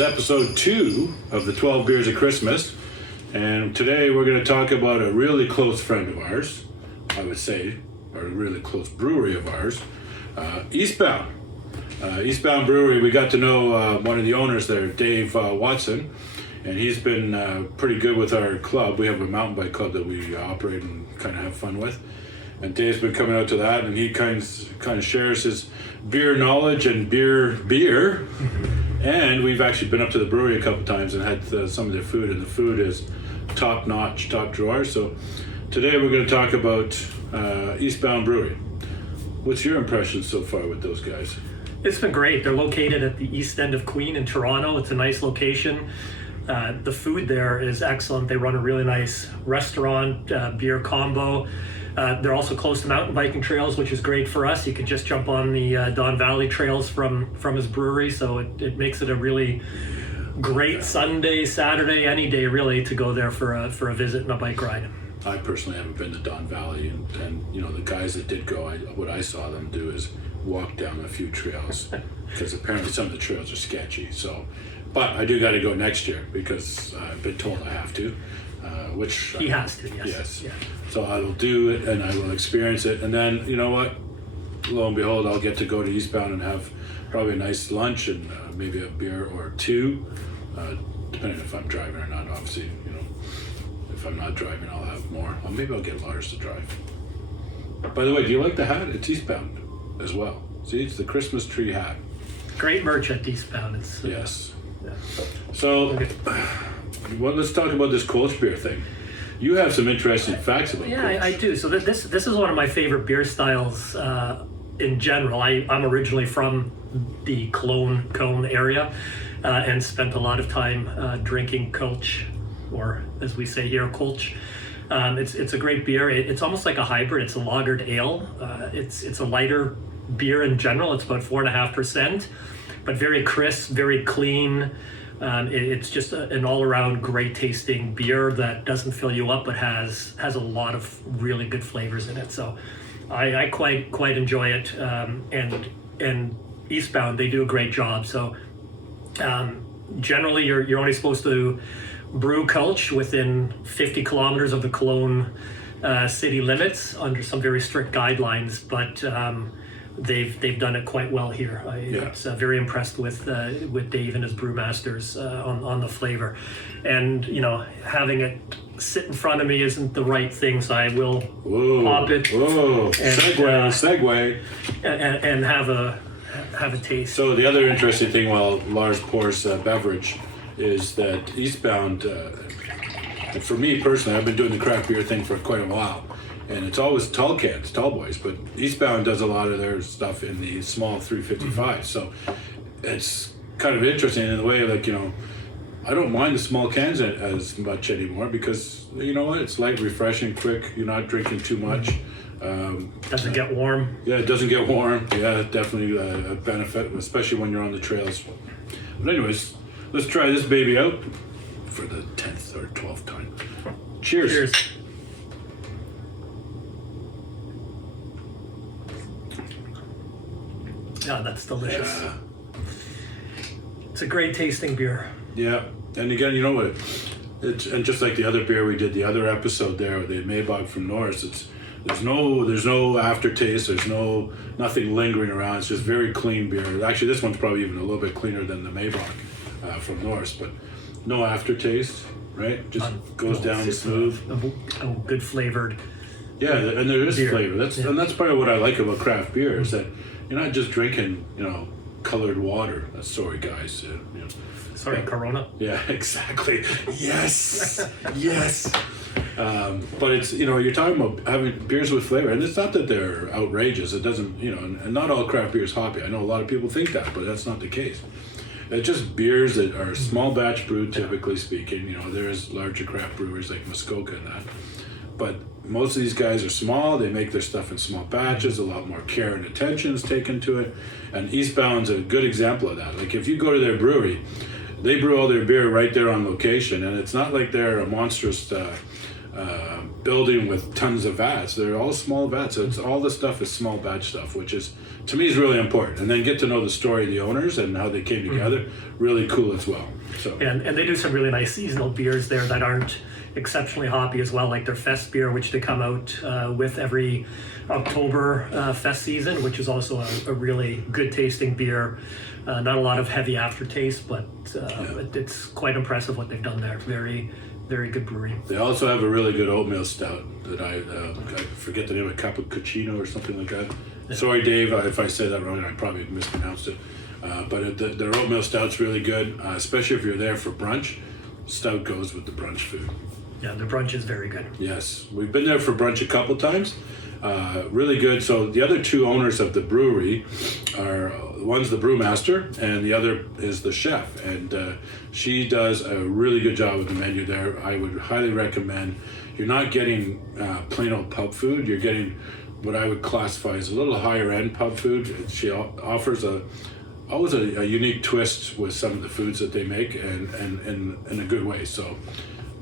is episode 2 of the 12 Beers of Christmas. And today we're going to talk about a really close friend of ours, I would say, or a really close brewery of ours, Eastbound. Eastbound Brewery, we got to know one of the owners there, Dave Watson, and he's been pretty good with our club. We have a mountain bike club that we operate and kind of have fun with. And Dave's been coming out to that, and he kind of shares his beer knowledge and beer. And we've actually been up to the brewery a couple times and had some of their food, and the food is top notch, top drawer. So today we're going to talk about Eastbound Brewery. What's your impression so far with those guys? It's been great. They're located at the east end of Queen in Toronto. It's a nice location. The food there is excellent. They run a really nice restaurant, beer combo. They're also close to mountain biking trails, which is great for us. You can just jump on the Don Valley trails from his brewery, so it makes it a really great Sunday, Saturday, any day really to go there for a visit and a bike ride. I personally haven't been to Don Valley, and you know, the guys that did go, what I saw them do is walk down a few trails because apparently some of the trails are sketchy. So, but I do got to go next year because I've been told I have to. Which he has to, yes. Yes. Yeah. So I will do it and I will experience it, and then you know what? Lo and behold, I'll get to go to Eastbound and have probably a nice lunch and maybe a beer or two, depending if I'm driving or not. Obviously, you know, if I'm not driving, I'll have more. Or maybe I'll get Lars to drive. By the way, do you like the hat? It's Eastbound as well. See, it's the Christmas tree hat. Great merch at Eastbound. It's Yes. Yeah. So. Okay. Well, let's talk about this Kolsch beer thing. You have some interesting facts about Yeah, Kolsch. I do. So this is one of my favorite beer styles in general. I'm originally from the Cologne area and spent a lot of time drinking Kolsch, or as we say here, Kolsch. It's a great beer. It's almost like a hybrid. It's a lagered ale. It's a lighter beer in general. It's about 4.5%, but very crisp, very clean. It's just an all-around great tasting beer that doesn't fill you up, but has a lot of really good flavors in it. So I quite enjoy it. And Eastbound, they do a great job. So generally you're only supposed to brew Kolsch within 50 kilometers of the Cologne city limits under some very strict guidelines, but they've done it quite well here. It's very impressed with Dave and his brewmasters on the flavor, and you know, having it sit in front of me isn't the right thing, so I will pop it. Whoa! And, segue, and have a taste. So the other interesting thing while Lars pours beverage is that Eastbound, and for me personally, I've been doing the craft beer thing for quite a while. And it's always tall cans, tall boys, but Eastbound does a lot of their stuff in the small 355. So it's kind of interesting in the way, like, you know, I don't mind the small cans as much anymore because, you know what, it's light, refreshing, quick. You're not drinking too much. Doesn't get warm. Yeah, it doesn't get warm. Yeah, definitely a benefit, especially when you're on the trails. But anyways, let's try this baby out for the 10th or 12th time. Cheers. Cheers. Yeah, that's delicious. Yeah. It's a great tasting beer. Yeah, and again, you know what? And just like the other beer we did, the other episode there, the Maybach from Norris. There's no aftertaste. There's nothing lingering around. It's just very clean beer. Actually, this one's probably even a little bit cleaner than the Maybach from Norris, but no aftertaste. Right? Just goes down smooth. A good flavored. Yeah, and there is beer. flavor. And that's part of what I like about craft beer is that you're not just drinking, you know, colored water. Sorry, guys. You know. Sorry, Corona. Yeah, exactly. Yes, yes. But it's, you know, you're talking about having beers with flavor, and it's not that they're outrageous. It doesn't, you know, and not all craft beer is hoppy. I know a lot of people think that, but that's not the case. It's just beers that are small batch brewed, typically speaking. You know, there's larger craft brewers like Muskoka and that. But most of these guys are small. They make their stuff in small batches. A lot more care and attention is taken to it. And Eastbound's a good example of that. Like if you go to their brewery, they brew all their beer right there on location, and it's not like they're a monstrous building with tons of vats. They're all small vats. So it's all the stuff is small batch stuff, which is, to me, is really important. And then get to know the story of the owners and how they came together. Really cool as well. So And they do some really nice seasonal beers there that aren't exceptionally hoppy as well, like their Fest beer, which they come out with every October fest season, which is also a really good tasting beer. Not a lot of heavy aftertaste, but it's quite impressive what they've done there. Very, very good brewery. they also have a really good oatmeal stout that I forget the name of cappuccino or something like that. Yeah. Sorry, Dave, if I say that wrong. I probably mispronounced it. But their oatmeal stout's really good, especially if you're there for brunch. Stout goes with the brunch food. Yeah, the brunch is very good. Yes, we've been there for brunch a couple times. Really good. So the other two owners of the brewery are one's the brewmaster and the other is the chef, and she does a really good job with the menu there. I would highly recommend. You're not getting plain old pub food. You're getting what I would classify as a little higher end pub food. She offers always a unique twist with some of the foods that they make, and in a good way. So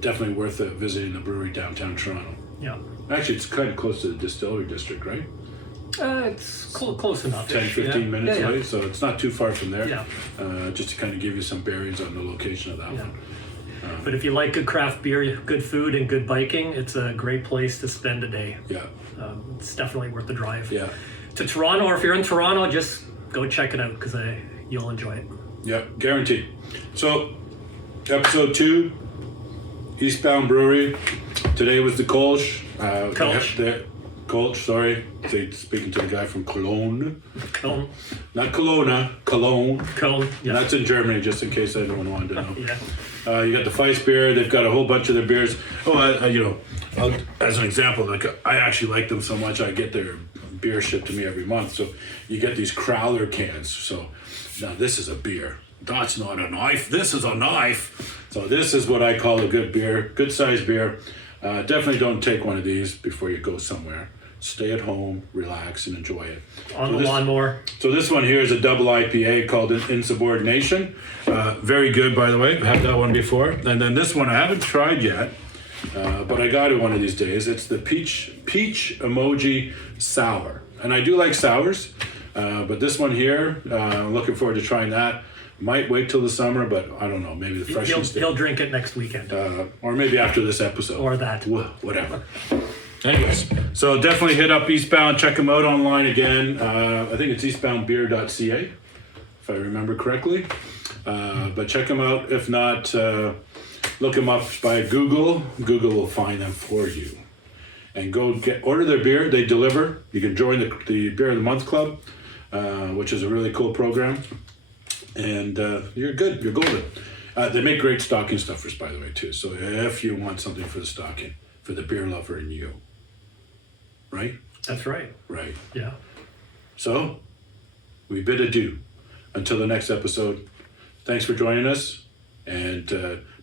definitely worth it visiting the brewery downtown Toronto. Yeah. Actually, it's kind of close to the distillery district, right? It's close enough. 10, 15 minutes yeah. away, so it's not too far from there. Yeah. Just to kind of give you some bearings on the location of that Yeah. one. But if you like good craft beer, good food, and good biking, it's a great place to spend a day. Yeah, It's definitely worth the drive. yeah, To Toronto, or if you're in Toronto, just go check it out because you'll enjoy it. yeah, guaranteed. So, episode 2, Eastbound Brewery. Today was the Kolsch. Kolsch, sorry. Speaking to the guy from Cologne. Cologne. Not Kelowna, Cologne. Cologne. Yeah. That's in Germany, just in case anyone wanted to know. Yeah. You got the Feist beer. They've got a whole bunch of their beers. As an example, like I actually like them so much, I get their beer shipped to me every month. So you get these Crowler cans. So now this is a beer. That's not a knife. This is a knife. So this is what I call a good beer, good sized beer. Definitely don't take one of these before you go somewhere. Stay at home, relax, and enjoy it. On the lawnmower. So this one here is a double IPA called Insubordination. Very good, by the way. I've had that one before. And then this one I haven't tried yet, but I got it one of these days. It's the Peach Emoji Sour. And I do like sours, but this one here, I'm looking forward to trying that. Might wait till the summer, but I don't know. Maybe the freshness. He'll drink it next weekend. Or maybe after this episode. Or that. Whatever. Anyways, so definitely hit up Eastbound. Check them out online again. I think it's eastboundbeer.ca, if I remember correctly. But check them out. If not, look them up by Google. Google will find them for you. And go order their beer. They deliver. You can join the Beer of the Month Club, which is a really cool program. And you're good. You're golden. They make great stocking stuffers, by the way, too. So if you want something for the stocking, for the beer lover in you. Right? That's right. Right. Yeah. So, we bid adieu. Until the next episode, thanks for joining us. And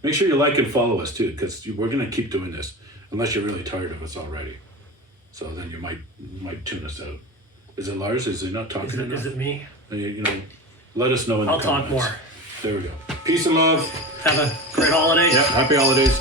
make sure you like and follow us, too, because we're going to keep doing this, unless you're really tired of us already. So then you might tune us out. Is it Lars? Is he not talking enough? Is it me? Let us know in the comments. I'll talk more. There we go. Peace and love. Have a great holiday. Yeah, happy holidays.